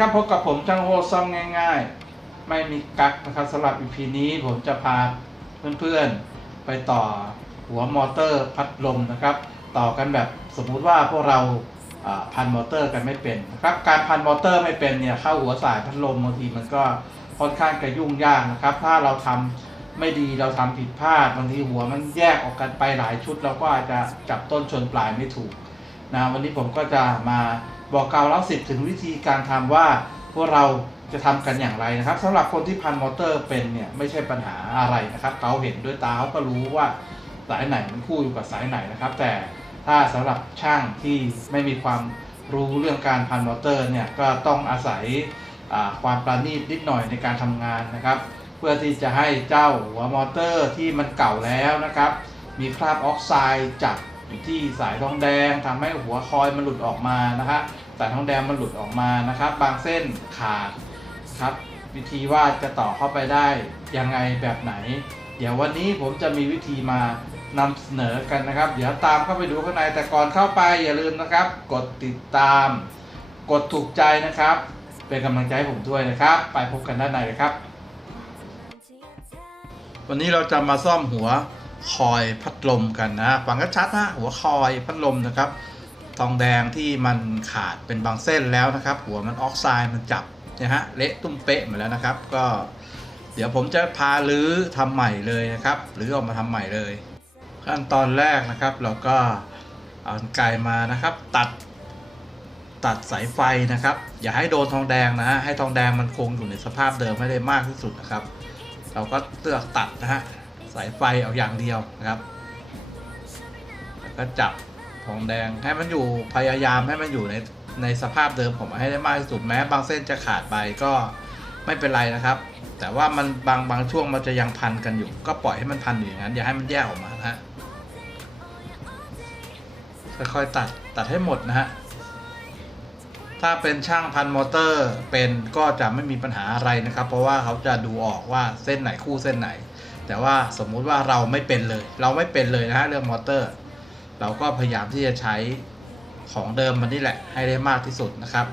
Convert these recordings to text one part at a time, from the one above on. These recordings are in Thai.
ครับพบกับผมช่างโฮซ่อมง่าย ๆ ไม่มีกักนะครับสำหรับ EP นี้ผมจะพาเพื่อนๆ ไปต่อหัวมอเตอร์พัดลมนะครับ ต่อกันแบบสมมุติว่าพวกเราพันมอเตอร์กันไม่เป็นนะครับการพันมอเตอร์ไม่เป็นเนี่ยเข้าหัวสายพัดลมบางทีมันก็ค่อนข้างจะยุ่งยากนะครับ ถ้าเราทำไม่ดีเราทำผิดพลาดบางทีหัวมันแยกออกกันไปหลายชุด เราก็อาจจะจับต้นชนปลายไม่ถูกนะวันนี้ผมก็จะมา บอกกล่าวเล่าสิบถึงวิธีการทำว่าพวกเราจะทำกันอย่างไรนะครับสำหรับคนที่พันมอเตอร์เป็นเนี่ยไม่ใช่ปัญหาอะไรนะครับเขาเห็นด้วยตาเขาก็รู้ว่าสายไหนมันคู่อยู่กับสายไหนนะครับ แต่ถ้าสำหรับช่างที่ไม่มีความรู้เรื่องการพันมอเตอร์เนี่ยก็ต้องอาศัยความประณีตนิดหน่อยในการทำงานนะครับ เพื่อที่จะให้เจ้าหัวมอเตอร์ที่มันเก่าแล้วนะครับ มีคราบออกไซด์จับอยู่ที่สายทองแดงทำให้หัวคอยมันหลุดออกมานะฮะ สายทองแดงมันหลุดออกมานะครับ บางเส้นขาดครับ วิธีว่าจะต่อเข้าไปได้ยังไงแบบไหน เดี๋ยววันนี้ผมจะมีวิธีมานำเสนอกันนะครับ เดี๋ยวตามเข้าไปดูข้างในแต่ก่อนเข้าไปอย่าลืมนะครับ กดติดตาม กดถูกใจนะครับ เป็นกำลังใจให้ผมด้วยนะครับ ไปพบกันด้านในเลยครับ วันนี้เราจะมาซ่อมหัวคอยพัดลมกันนะฟังก็ชัดนะหัวคอยพัดลมนะครับ ทองแดงที่มันขาดเป็นบางเส้นแล้วนะครับ หัวมันออกไซด์มันจับนะฮะเละตุ้มเป๊ะหมดแล้วนะครับ ก็เดี๋ยวผมจะพาลื้อทำใหม่เลยนะครับหรือออกมาทำใหม่เลย ขั้นตอนแรกนะครับ เราก็เอากรรไกรมานะครับ ตัดตัดสายไฟนะครับ อย่าให้โดนทองแดงนะฮะให้ทองแดงมันคงอยู่ในสภาพเดิมให้ได้มากที่สุดนะครับ เราก็เลือกตัดนะฮะสายไฟเอาอย่างเดียวนะครับแล้วก็จับ ทองแดงให้มันอยู่พยายามให้มันอยู่ในในสภาพเดิมผมให้ได้มากที่สุดแม้ บางเส้นจะขาดไปก็ไม่เป็นไรนะครับ แต่ว่ามันบางบางช่วงมันจะยังพันกันอยู่ ก็ปล่อยให้มันพันอยู่อย่างนั้นอย่าให้มันแยกออกมานะฮะค่อยๆตัดตัดให้หมดนะฮะถ้าเป็นช่างพันมอเตอร์เป็นก็จะไม่มีปัญหาอะไรนะครับ เพราะว่าเขาจะดูออกว่าเส้นไหนคู่เส้นไหน แต่ว่าสมมุติว่าเราไม่เป็นเลย เราไม่เป็นเลยนะฮะเรื่องมอเตอร์ เราก็พยายามที่จะใช้ของเดิมมันนี่แหละให้ได้มากที่สุดนะครับ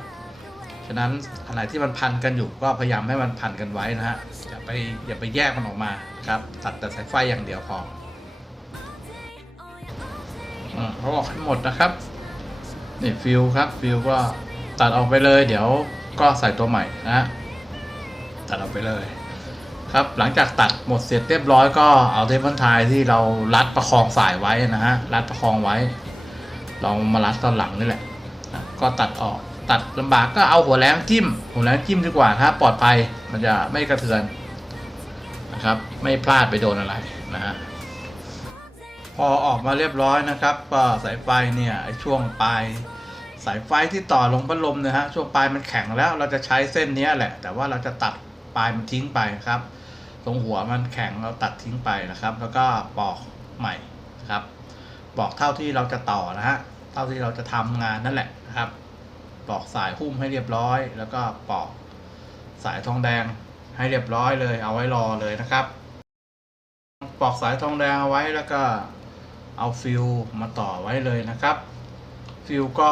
ฉะนั้นอะไรที่มันพันกันอยู่ก็พยายามให้มันพันกันไว้นะฮะอย่าไปอย่าไปแยกมันออกมาครับ ตัดแต่สายไฟอย่างเดียวพอเขาบอกให้หมดนะครับนี่ฟิลครับฟิลก็ตัดออกไปเลย เดี๋ยวก็ใส่ตัวใหม่นะฮะตัดออกไปเลย ครับหลังจากตัดหมดเสร็จเรียบร้อยก็เอาเทปพันทายที่เรารัดประคองสายไว้นะฮะรัดประคองไว้ เรามารัดตอนหลังนี่แหละ ก็ตัดออกตัดลำบากก็เอาหัวแหลมจิ้ม หัวแหลมจิ้มดีกว่าถ้าปลอดภัยมันจะไม่กระเทือนนะครับ ไม่พลาดไปโดนอะไรนะฮะพอออกมาเรียบร้อยนะครับก็สายไฟเนี่ยไอช่วงปลายสายไฟที่ต่อลงพัดลมเนะฮะช่วงปลายมันแข็งแล้วเราจะใช้เส้นนี้แหละ แต่ว่าเราจะตัดปลายมันทิ้งไปครับ ตรงหัวมันแข็งเราตัดทิ้งไปนะครับ แล้วก็ปอกใหม่นะครับปอกเท่าที่เราจะต่อนะฮะเท่าที่เราจะทำงานนั่นแหละนะครับปอกสายหุ้มให้เรียบร้อย แล้วก็ปอกสายทองแดงให้เรียบร้อยเลย เอาไว้รอเลยนะครับ ปอกสายทองแดงเอาไว้แล้วก็เอาฟิวมาต่อไว้เลยนะครับ ฟิวก็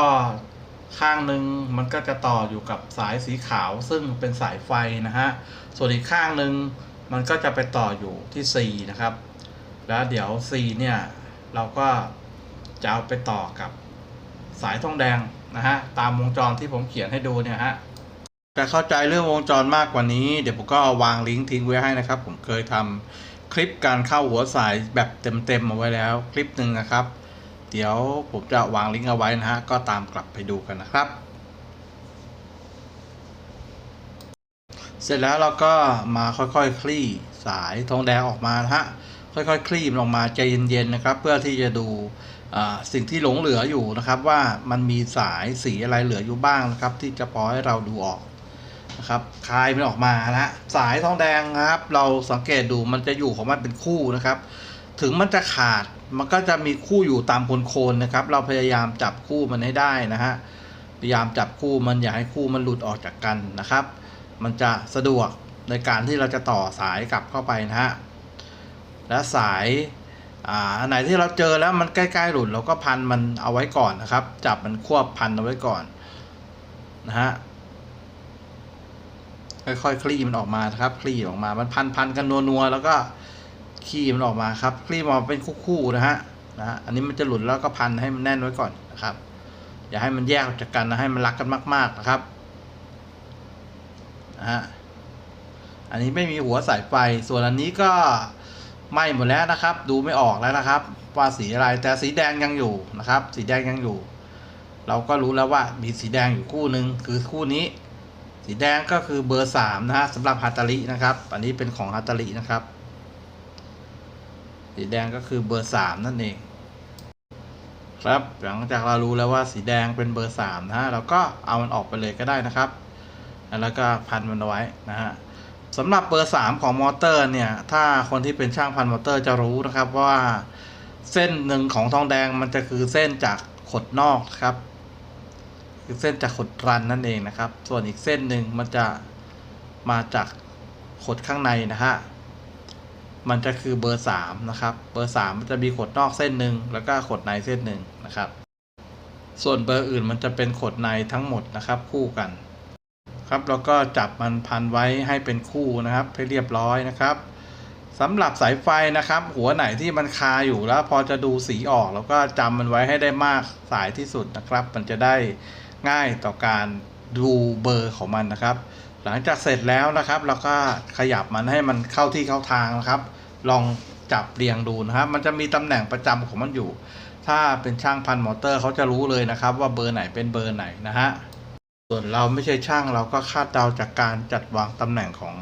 ข้างหนึ่งมันก็จะต่ออยู่กับสายสีขาวซึ่งเป็นสายไฟนะฮะ ส่วนอีกข้างหนึ่ง มันก็จะไปต่ออยู่ที่ C นะครับ แล้วเดี๋ยว C เนี่ยเราก็จะเอาไปต่อกับสายทองแดงนะฮะตามวงจรที่ผมเขียนให้ดูเนี่ยฮะจะเข้าใจเรื่องวงจรมากกว่านี้ เดี๋ยวผมก็วางลิงก์ทิ้งไว้ให้นะครับ ผมเคยทำคลิปการเข้าหัวสายแบบเต็มๆมาไว้แล้วคลิปหนึ่งนะครับ เดี๋ยวผมจะวางลิงก์เอาไว้นะฮะก็ตามกลับไปดูกันนะครับ เสร็จแล้วเราก็มาค่อยๆคลี่สายทองแดงออกมาฮะค่อยๆคลี่มันออกมาใจเย็นๆนะครับ เพื่อที่จะดูสิ่งที่หลงเหลืออยู่นะครับ ว่ามันมีสายสีอะไรเหลืออยู่บ้างนะครับ ที่จะพอให้เราดูออกนะครับคลายมันออกมานะสายทองแดงนะครับ เราสังเกตดูมันจะอยู่ของมันเป็นคู่นะครับ ถึงมันจะขาดมันก็จะมีคู่อยู่ตามโคนๆนะครับ เราพยายามจับคู่มันให้ได้นะฮะพยายามจับคู่มันอย่าให้คู่มันหลุดออกจากกันนะครับ มันจะสะดวกในการที่เราจะต่อสายกลับเข้าไปนะฮะ และสายอ่าอันไหนที่เราเจอแล้วมันใกล้ๆหลุดเราก็พันมันเอาไว้ก่อนนะครับ จับมันควบพันเอาไว้ก่อนนะฮะค่อยๆคลี่มันออกมานะครับคลี่ออกมา มันพันพันกันนัวๆแล้วก็คลี่มันออกมาครับคลี่มาเป็นคู่ๆนะฮะนะฮะอันนี้มันจะหลุดแล้วก็พันให้มันแน่นไว้ก่อนนะครับ อย่าให้มันแยกจากกันนะให้มันรักกันมาก ๆนะครับ นะฮะ อันนี้ไม่มีหัวสายไฟ ส่วนอันนี้ก็ไหม้หมดแล้วนะครับ ดูไม่ออกแล้วนะครับ ว่าสีอะไร แต่สีแดงยังอยู่นะครับ สีแดงยังอยู่ เราก็รู้แล้วว่ามีสีแดงอยู่คู่หนึ่งคือคู่นี้ สีแดงก็คือเบอร์สามนะฮะสำหรับฮัตตารินะครับ อันนี้เป็นของฮัตตารินะครับ สีแดงก็คือเบอร์สามนั่นเองครับหลังจากเรารู้แล้วว่าสีแดงเป็นเบอร์สามนะฮะเราก็เอามันออกไปเลยก็ได้นะครับ แล้วก็พันมันเอาไว้นะฮะสำหรับเบอร์สามของมอเตอร์เนี่ย ถ้าคนที่เป็นช่างพันมอเตอร์จะรู้นะครับว่าเส้นหนึ่งของทองแดงมันจะคือเส้นจากขดนอกครับคือเส้นจากขดรันนั่นเองนะครับ ส่วนอีกเส้นหนึ่งมันจะมาจากขดข้างในนะฮะมันจะคือเบอร์สามนะครับเบอร์สามมันจะมีขดนอกเส้นหนึ่งแล้วก็ขดในเส้นหนึ่งนะครับ ส่วนเบอร์อื่นมันจะเป็นขดในทั้งหมดนะครับ คู่กัน ครับแล้วก็จับมันพันไว้ให้เป็นคู่นะครับให้เรียบร้อยนะครับสำหรับสายไฟนะครับ หัวไหนที่มันคาอยู่แล้ว พอจะดูสีออกแล้วก็จำมันไว้ให้ได้มากสายที่สุดนะครับ มันจะได้ง่ายต่อการดูเบอร์ของมันนะครับ หลังจากเสร็จแล้วนะครับเราก็ขยับมันให้มันเข้าที่เข้าทางนะครับ ลองจับเรียงดูนะครับ มันจะมีตำแหน่งประจำของมันอยู่ ถ้าเป็นช่างพันมอเตอร์เขาจะรู้เลยนะครับ ว่าเบอร์ไหนเป็นเบอร์ไหนนะฮะ ส่วนเราไม่ใช่ช่างเราก็คาดเดาจากการจัดวางตำแหน่งของ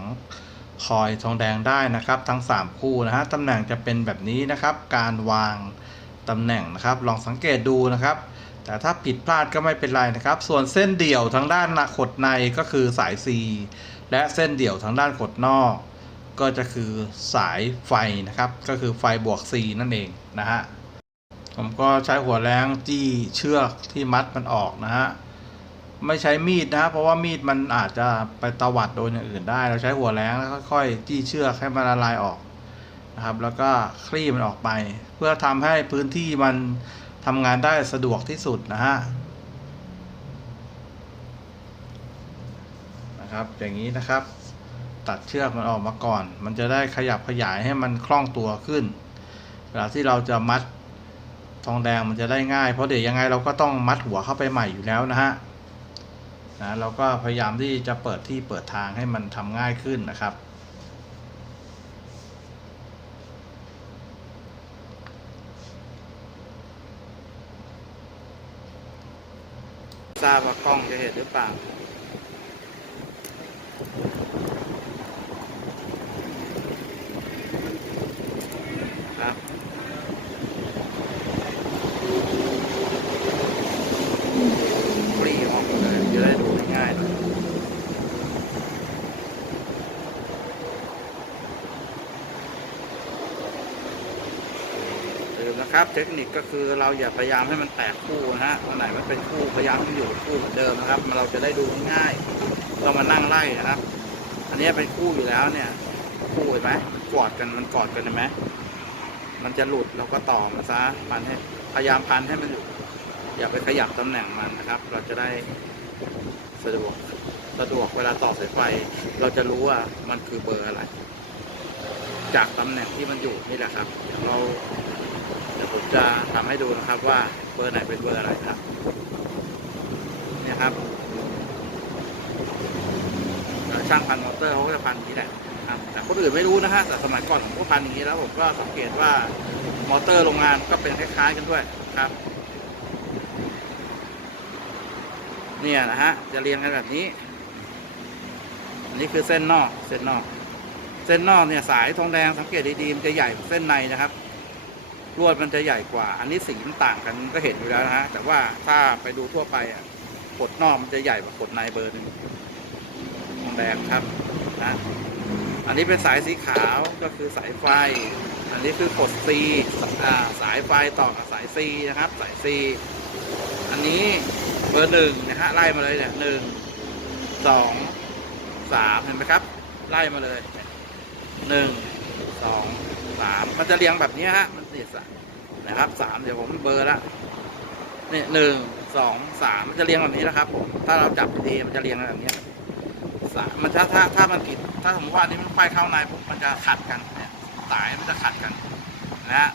คอยทองแดงได้นะครับ ทั้ง 3 คู่นะฮะตำแหน่งจะเป็นแบบนี้นะครับ การวางตำแหน่งนะครับ ลองสังเกตดูนะครับ แต่ถ้าผิดพลาดก็ไม่เป็นไรนะครับ ส่วนเส้นเดี่ยวทางด้านขดในก็คือสาย C และเส้นเดี่ยวทางด้านขดนอก ก็จะคือสายไฟนะครับ ก็คือไฟบวก C นั่นเองนะฮะผมก็ใช้หัวแรงจี้เชือกที่มัดมันออกนะฮะ ไม่ใช้มีดนะ เพราะว่ามีดมันอาจจะไปตวัดโดนอย่างอื่นได้ เราใช้หัวแรงแล้วค่อยๆจี้เชือกให้มันละลายออกนะครับ แล้วก็คลี่มันออกไป เพื่อทำให้พื้นที่มันทำงานได้สะดวกที่สุดนะฮะนะครับ อย่างนี้นะครับ ตัดเชือกมันออกมาก่อน มันจะได้ขยับขยายให้มันคล่องตัวขึ้นเวลาที่เราจะมัดทองแดงมันจะได้ง่าย เพราะเดี๋ยวยังไงเราก็ต้องมัดหัวเข้าไปใหม่อยู่แล้วนะฮะ นะเราก็พยายามที่จะเปิดที่เปิดทางให้มันทำง่ายขึ้นนะครับ ทราบว่ากล้องจะเห็นหรือเปล่า ครับ ปรีออกมาเลยจะได้ดูง่ายๆหน่อยลืม นะครับ เทคนิคก็คือเราอย่าพยายามให้มันแตกคู่นะฮะวันไหนมันเป็นคู่พยายามให้อยู่คู่เหมือนเดิมนะครับ เราจะได้ดูง่ายเรามานั่งไล่นะครับ อันนี้เป็นคู่อยู่แล้วเนี่ย คู่เห็นไหมมันกอดกันมันกอดกันเห็นไหมมันจะหลุดเราก็ต่อมันซะพันให้พยายามพันให้มันอยู่อย่าไปขยับตำแหน่งมันนะครับ เราจะได้สะดวกสะดวกเวลาต่อสายไฟ เราจะรู้ว่ามันคือเบอร์อะไร จากตำแหน่งที่มันอยู่นี่แหละครับ เรา ผมจะทำให้ดูนะครับว่าเบอร์ไหนเป็นเบอร์อะไรครับเนี่ยครับช่างพันมอเตอร์เขาก็จะพันอย่างนี้แหละครับแต่คนอื่นไม่รู้นะฮะแต่สมัยก่อนผมก็พันอย่างนี้แล้วผมก็สังเกตว่ามอเตอร์โรงงานก็เป็นคล้ายๆกันด้วยครับ เนี่ยนะฮะจะเรียงกันแบบนี้อันนี้คือเส้นนอกเส้นนอก เส้นนอกเนี่ยสายทองแดงสังเกตดีๆมันจะใหญ่กว่าเส้นในนะครับ ลวดมันจะใหญ่กว่า อันนี้สีมันต่างกันก็เห็นอยู่แล้วนะฮะ แต่ว่าถ้าไปดูทั่วไปอะขดนอกมันจะใหญ่กว่าขดในเบอร์หนึ่งแดงครับนะ อันนี้เป็นสายสีขาวก็คือสายไฟ อันนี้คือขดซีสายไฟต่อกับสายซีนะครับ สายซีอันนี้เบอร์หนึ่งนะฮะไล่มาเลยเนี่ยหนึ่งสองสามเห็นไหมครับ ไล่มาเลยหนึ่งสอง สามมันจะเรียงแบบนี้ฮะ มันเนี่ยสามนะครับสามเดี๋ยวผมเบอร์ละเนี่ยหนึ่งสองสามมันจะเรียงแบบนี้นะครับผมถ้าเราจับดีมันจะเรียงแบบนี้สายมันจะถ้าถ้ามันผิด ถ้าสมมติว่านี้มันไขว้เข้าในปุ๊บมันจะขัดกันเนี่ยสายมันจะขัดกันนะฮะ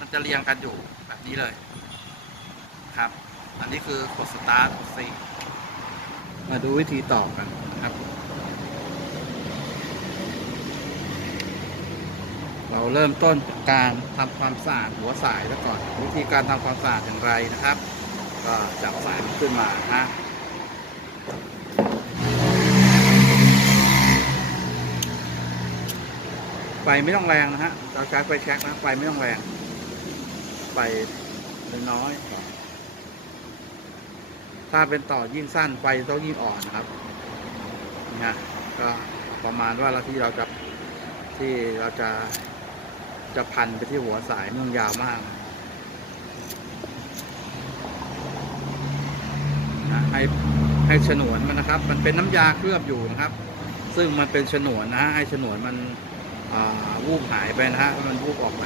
มันจะเรียงกันอยู่แบบนี้เลยครับ อันนี้คือกดสตาร์ทกดซีมาดูวิธีต่อกันครับ เราเริ่มต้นจากการทำความสะอาดหัวสายแล้วก่อน วิธีการทำความสะอาดอย่างไรนะครับ ก็จับสายขึ้นมาฮะไฟไม่ต้องแรงนะฮะเราใช้ไฟแช็กนะไฟไม่ต้องแรงไฟน้อยๆก่อนถ้าเป็นต่อยิ่งสั้นไฟต้องยิ่งอ่อนนะครับนี่ฮะก็ประมาณว่าเราที่เราจะที่เราจะ จะพันไปที่หัวสายมันยาวมากนะให้ให้ฉนวนมันนะครับ มันเป็นน้ำยาเคลือบอยู่นะครับ ซึ่งมันเป็นฉนวนนะให้ฉนวนมันวูบหายไปนะฮะมันวูบออกไป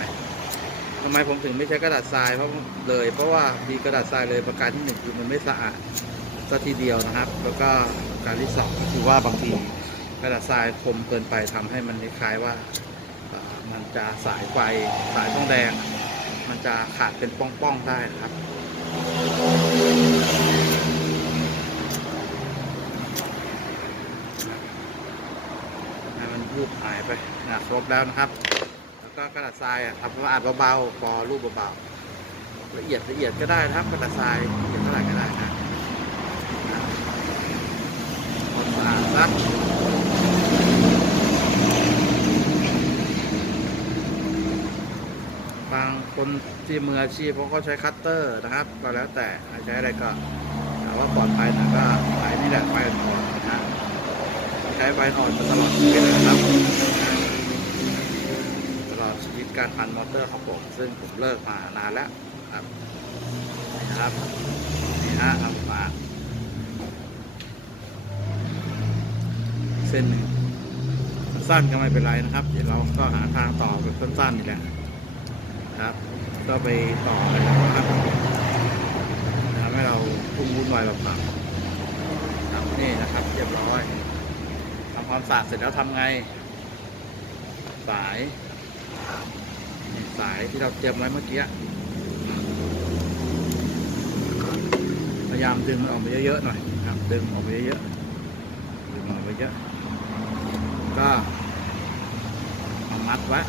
ทำไมผมถึงไม่ใช้กระดาษทรายเพราะเลย เพราะว่ามีกระดาษทรายเลยประการที่หนึ่งคือมันไม่สะอาดสัทีเดียวนะครับ แล้วก็การที่สองก็คือว่าบางทีกระดาษทรายคมเกินไปทำให้มันคล้ายว่า จะสายไฟสายทองแดง มันจะขาดเป็นป้องๆได้นะครับ ให้มันรูปหายไปนะครบแล้วนะครับ แล้วก็กระดาษทรายอะทำความสะอาดเบาๆพอรูปเบาๆละเอียดละเอียดก็ได้นะครับกระดาษทรายละเอียดเท่าไหร่ก็ได้นะนะความสะอาดซัก บาง คนที่มืออาชีพเขาก็ใช้คัตเตอร์นะครับ ก็แล้วแต่ใช้อะไรก็ถามว่าปลอดภัยนะก็ใช้นี่แหละไฟอ่อนนะฮะใช้ไฟอ่อนมาตลอดชีวิตนะครับตลอดชีวิตการพันมอเตอร์ของผมซึ่งผมเลิกมานานแล้วครับนะครับนี่ฮะทำมาเส้นหนึ่งสั้นก็ไม่เป็นไรนะครับ เดี๋ยวเราก็หาทางต่อเป็นสั้นๆนี่แหละครับ ก็ไปต่อนะครับทำให้เราพุ่งวุ่นวายแบบนั้นครับนี่นะครับเรียบร้อยทำความสะอาดเสร็จแล้วทำไง สายสายที่เราเตรียมไว้เมื่อกี้พยายามดึงมันออกมาเยอะๆหน่อยครับดึงออกมาเยอะๆดึงออกมาเยอะก็เอามัดไว้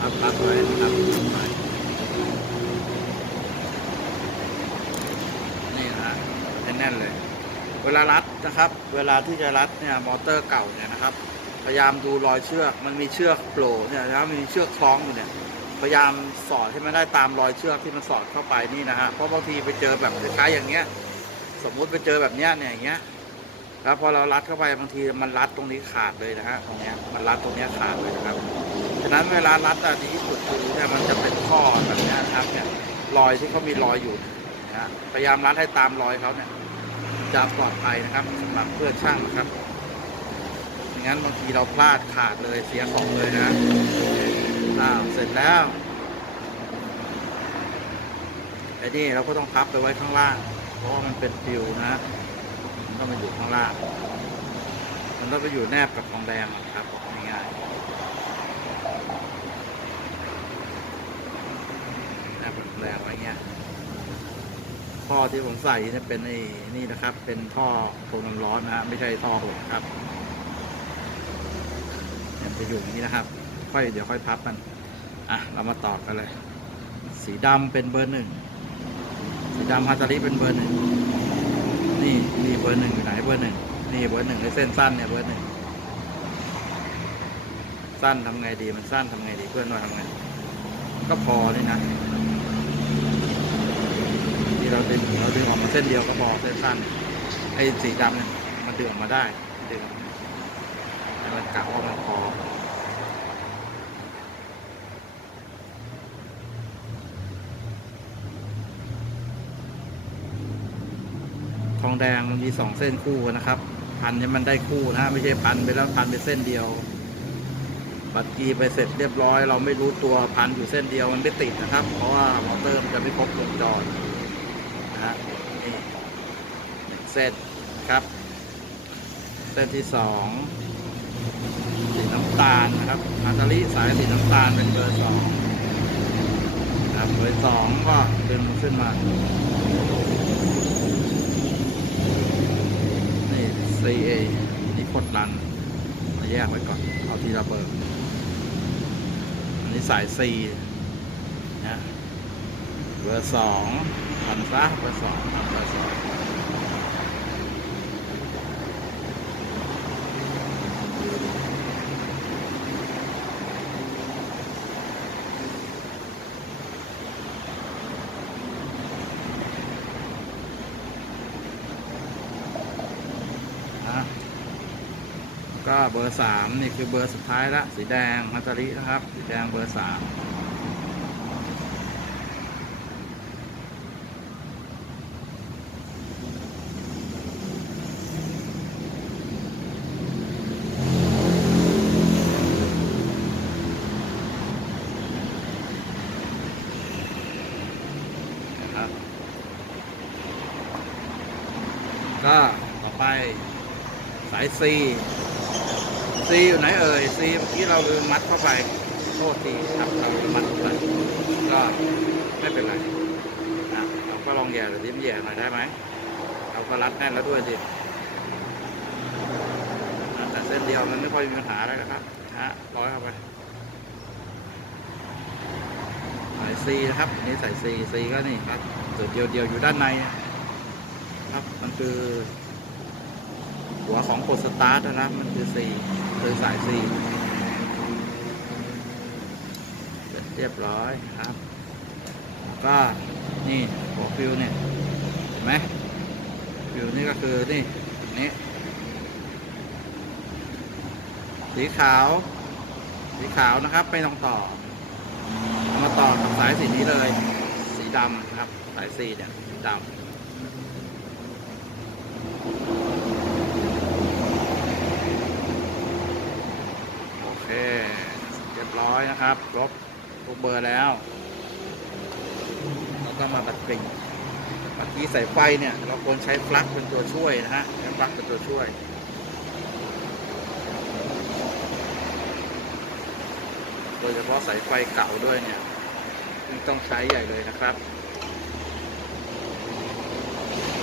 ครับพักไว้นะครับพักไว้นี่นะฮะให้แน่นเลย เวลา รัดนะครับ เวลาที่จะรัดเนี่ยมอเตอร์เก่าเนี่ยนะครับ พยายามดูรอยเชือก มันมีเชือกโผล่เนี่ยนะครับมีเชือกคล้องอยู่เนี่ย พยายามสอดให้มันได้ตามรอยเชือกที่มันสอดเข้าไปนี่นะฮะ เพราะบางทีไปเจอแบบคล้ายๆอย่างเงี้ย สมมุติไปเจอแบบเนี้ยเนี่ยอย่างเงี้ย แล้วพอเรารัดเข้าไปบางทีมันรัดตรงนี้ขาดเลยนะฮะตรงเนี้ย มันรัดตรงเนี้ยขาดเลยนะครับ ฉะนั้นเวลารัดอะดีที่สุดคือเนี่ยมันจะเป็นข้อแบบนี้นะครับเนี่ย รอยที่เขามีรอยอยู่นะฮะพยายามรัดให้ตามรอยเขาเนี่ย จะปลอดภัยนะครับสำหรับเพื่อนช่างนะครับไม่งั้นบางทีเราพลาดขาดเลยเสียของเลยนะอ้าวเสร็จแล้วไอ้นี่เราก็ต้องพับไปไว้ข้างล่าง เพราะมันเป็นฟิวนะมันต้องมาอยู่ข้างล่าง มันต้องไปอยู่แนบกับทองแดงครับง่ายๆ แนบกับทองแดงไว้เงี้ย ท่อที่ผมใส่เนี่ยเป็นไอ้นี่นะครับ เป็นท่อโคลน้ำร้อนนะฮะไม่ใช่ท่อหดครับเนี่ยจะอยู่อย่างนี้นะครับ ค่อยเดี๋ยวค่อยพับมันอะเรามาต่อกันเลย สีดำเป็นเบอร์หนึ่งสีดำฮาตาริเป็นเบอร์หนึ่งนี่นี่เบอร์หนึ่งอยู่ไหนเบอร์หนึ่งนี่เบอร์หนึ่งไอ้เส้นสั้นเนี่ยเบอร์หนึ่งสั้นทำไงดีมันสั้นทำไงดีเพื่อนว่าทำไงก็พอนี่นะ เราดึงเราดึงออกมาเส้นเดียวก็พอเส้นสั้นไอ้สีดำเนี่ยมันดึงออกมาได้ดึงให้มันกะว่ามันพอทองแดงมันมีสองเส้นคู่นะครับ พันเนี่ยมันได้คู่นะ ไม่ใช่พันไปแล้วพันไปเส้นเดียว บัตรกีไปเสร็จเรียบร้อย เราไม่รู้ตัวพันอยู่เส้นเดียวมันไม่ติดนะครับ เพราะว่ามอเตอร์มันจะไม่ครบวงจร ฮะนี่เส้นครับ เส้นที่สองสีน้ำตาลนะครับอันตาลิสายสีน้ำตาลเป็นเบอร์สองนะครับเบอร์สองก็ดึงขึ้นมา นี่ CA นี่กดรันมาแยกไว้ก่อน เอาทีละเบอร์ อันนี้สาย C นะเบอร์สอง ทำซะเบอร์สองทำเบอร์สองนะก็เบอร์สามนี่คือเบอร์สุดท้ายละสีแดงมัตตรินะครับ สีแดงเบอร์สาม ต่อไป สาย C C อยู่ไหนเอ่ย C เมื่อกี้เราลืมมัดเข้าไปโทษทีครับเราลืมมัดเข้าไปก็ไม่เป็นไรนะเราก็ลองแย่หรือดิ้มแย่หน่อยได้ไหมเราก็รัดแน่นแล้วด้วยสิแต่เส้นเดียวมันไม่ค่อยมีปัญหาอะไรนะครับนะฮะร้อยเข้าไปสายซีนะครับนี่สายซีซีก็นี่ครับจุดเดียวเดียวๆอยู่ด้านใน ครับ มันคือ หัวของกดสตาร์ทนะ มันคือซีคือสายซีเสร็จเรียบร้อยครับ ก็นี่หัวฟิวเนี่ยเห็นไหมฟิวนี่ก็คือนี่นี่สีขาว สีขาวนะครับไม่ต้องต่อ มาต่อกับสายสีนี้เลย สีดำนะครับ สายสีเนี่ยสีดำโอเค เรียบร้ อยนะครับครบทุกเบอร์แล้วแล้วก็มาบัดกริ่งบัดกี้สายไฟเนี่ยเราควรใช้ปลั๊กเป็นตัวช่วยนะฮะใช้ปลั๊กเป็นตัวช่วยโดยเฉพาะสายไฟเก่าด้วยเนี่ยต้องใช้ใหญ่เลยนะครับ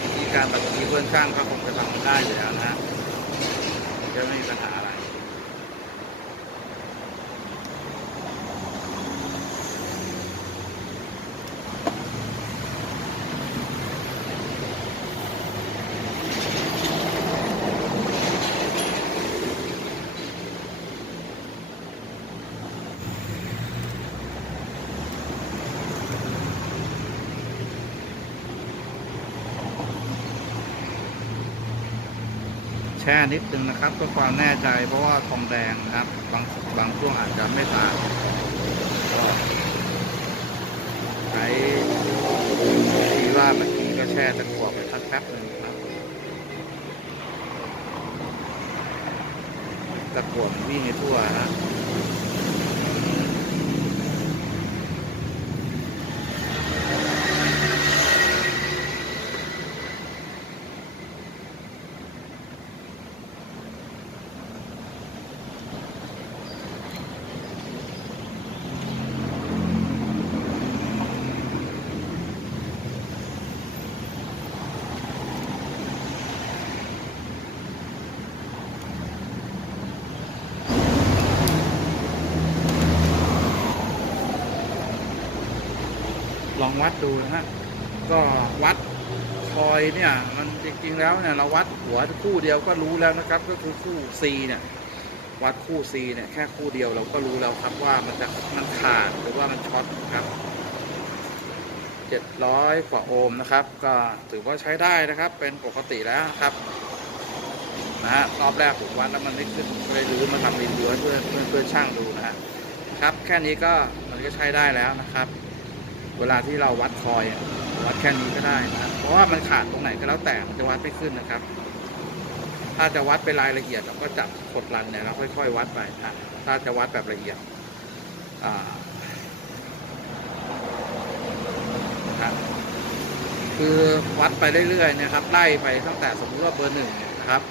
วิธีการแบบนี้เพื่อนช่างก็คงจะทำได้อยู่แล้วนะจะไม่มีปัญหาอะไร แช่ นะครับเพื่อความแน่ใจเพราะว่าทองแดงนะครับ บางบางช่วงอาจจะไม่ต่างก็ใช้ทีว่าเมื่อกี้ก็แช่ตะกั่วไปสักแป๊บหนึ่งนะครับตะกั่วมันวิ่งให้ทั่วนะ วัดดูนะฮะก็วัดคอยเนี่ยมันจริงๆแล้วเนี่ยเราวัดหัวคู่เดียวก็รู้แล้วนะครับ ก็คือคู่ C เนี่ยวัดคู่ C เนี่ยแค่คู่เดียวเราก็รู้แล้วครับว่ามันจะมันขาดหรือว่ามันช็อตครับ700กว่าโอห์มนะครับ ก็ถือว่าใช้ได้นะครับเป็นปกติแล้วครับนะฮะรอบแรกผมวัดแล้วมันไม่ขึ้นเลยรื้มาทำรีวิวเพื่อนเพื่อนเพื่อนช่างดูนะฮะครับแค่นี้ก็มันก็ใช้ได้แล้วนะครับ เวลาที่เราวัดคอยวัดแค่นี้ก็ได้นะครับเพราะว่ามันขาดตรงไหนก็แล้วแต่มันจะวัดไม่ขึ้นนะครับ ถ้าจะวัดเป็นรายละเอียดเราก็จับกดรันเนี่ยเราค่อย ๆ วัดไปอะถ้าจะวัดแบบละเอียดอ่าครับคือวัดไปเรื่อยๆนะครับไล่ไปตั้งแต่สมมติว่าเบอร์หนึ่งเนี่ยนะครับ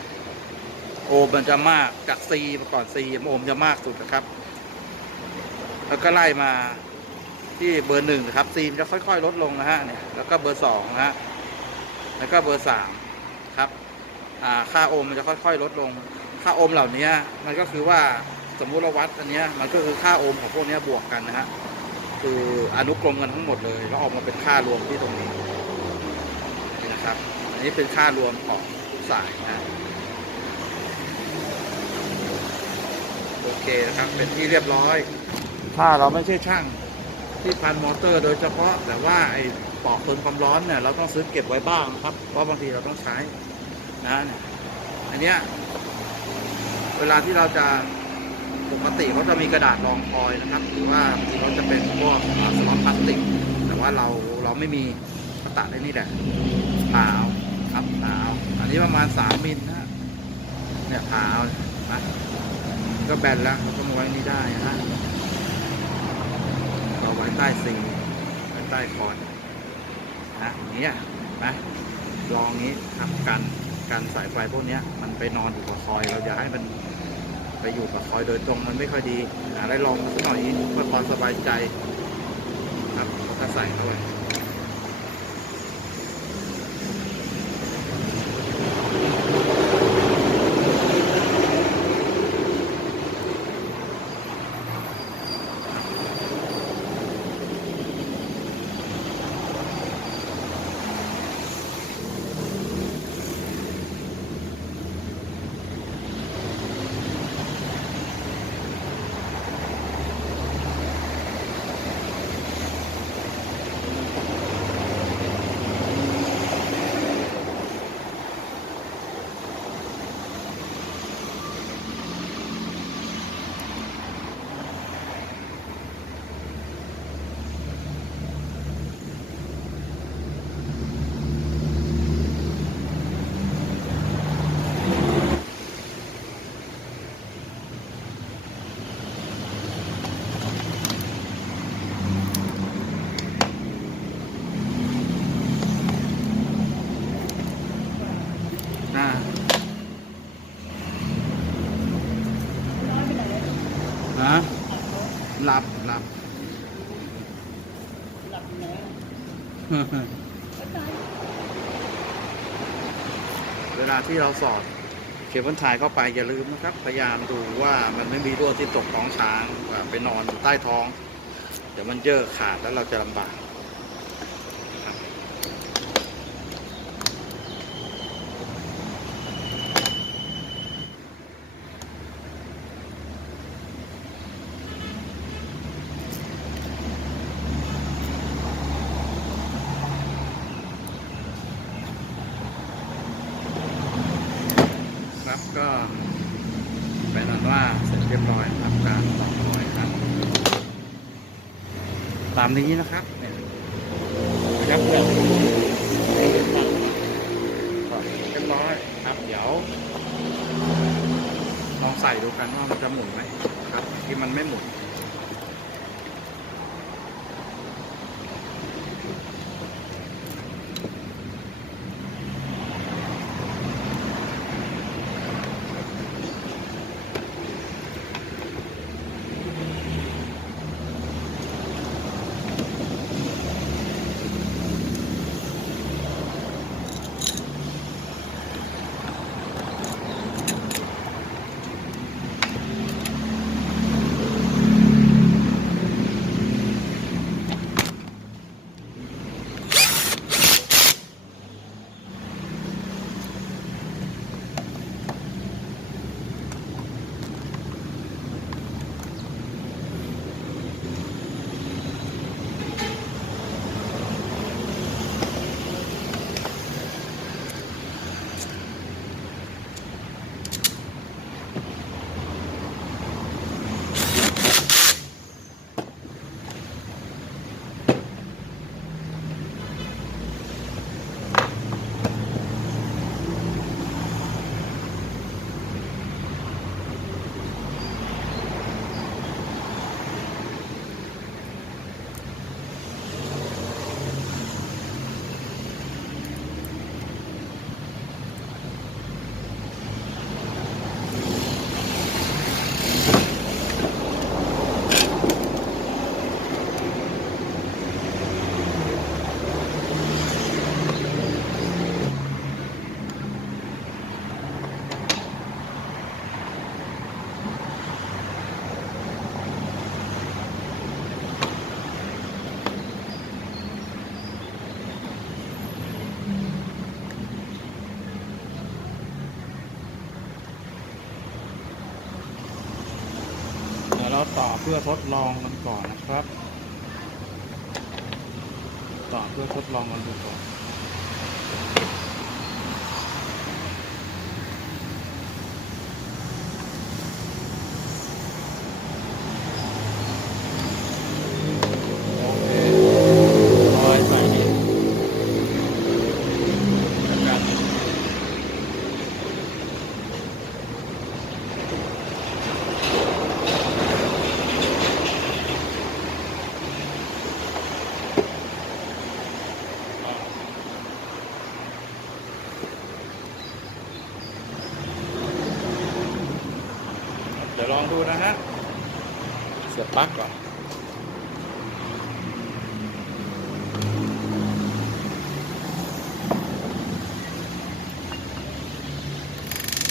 โอมมันจะมากจากซีมาก่อนซีโอมจะมากสุดนะครับ แล้วก็ไล่มา ที่เบอร์หนึ่งนะครับซีมจะค่อยๆ ลดลงนะฮะเนี่ยแล้วก็เบอร์สองนะฮะแล้วก็เบอร์สามครับค่าโอห์มมันจะค่อยๆ ลดลง ค่าโอห์มเหล่านี้มันก็คือว่าสมมุติเราวัดอันนี้มันก็คือค่าโอห์มของพวกนี้บวกกันนะฮะคืออนุกรมกันทั้งหมดเลย แล้วออกมาเป็นค่ารวมที่ตรงนี้นะครับ อันนี้เป็นค่ารวมของสายนะโอเคนะครับเป็นที่เรียบร้อย ถ้าเราไม่ใช่ช่าง ที่พันมอเตอร์โดยเฉพาะ แต่ว่าไอ้ปอกทนความร้อนเนี่ยเราต้องซื้อเก็บไว้บ้างครับ เพราะบางทีเราต้องใช้นะเนี่ยอันเนี้ยเวลาที่เราจะปกติเขาจะมีกระดาษรองคอยนะครับ หรือว่าบางทีเขาจะเป็นพวกสล็อตพลาสติก แต่ว่าเราเราไม่มีก็ตัดได้นี่แหละผ่าเอาครับผ่าเอาอันนี้ประมาณสามมิลนะเนี่ยผ่าเอานะก็แบนแล้วเราก็มาไว้นี่ได้นะ ไว้ใต้ซีไว้ใต้คอนนะอย่างเงี้ยนะลองนี้ทำกันกันสายไฟพวกเนี้ยมันไปนอนอยู่กับคอยเราอย่าให้มันไปอยู่กับคอยโดยตรงมันไม่ค่อยดีอะไรลองสักหน่อยนี้เพื่อความสบายใจครับถ้าใส่เข้าไป ที่เราสอดเคเบิลทายเข้าไปอย่าลืมนะครับ พยายามดูว่ามันไม่มีรั่วที่ตกท้องช้างไปนอนใต้ท้องเดี๋ยวมันเยอะขาดแล้วเราจะลำบากครับครับก็เป็นอันว่าเสร็จเรียบร้อยทำการต่อคอยครับ ตามนี้นะครับเนี่ยครับ ต่อเพื่อทดลองมันก่อนนะครับ ต่อเพื่อทดลองมันดูก่อน โอเคลอยใส่นี่แล้วกันเดี๋ยวลองดูนะฮะ เสียบปลั๊กก่อน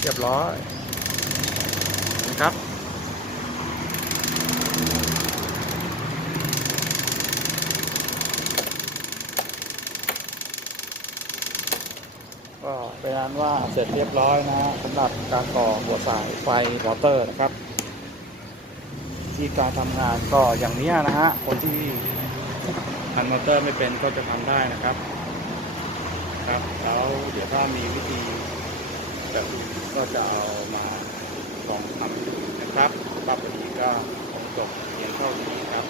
เรียบร้อยนะครับก็เป็นอันว่าเสร็จเรียบร้อยนะฮะสำหรับการต่อหัวสายไฟมอเตอร์นะครับ ที่การทำงานก็อย่างนี้นะฮะ คนที่หันมอเตอร์ไม่เป็นก็จะทำได้นะครับ ครับ แล้วเดี๋ยวถ้ามีวิธีแบบก็จะเอามาลองทำดูนะครับสำหรับวันนี้ก็คงจบเพียงเท่านี้ครับ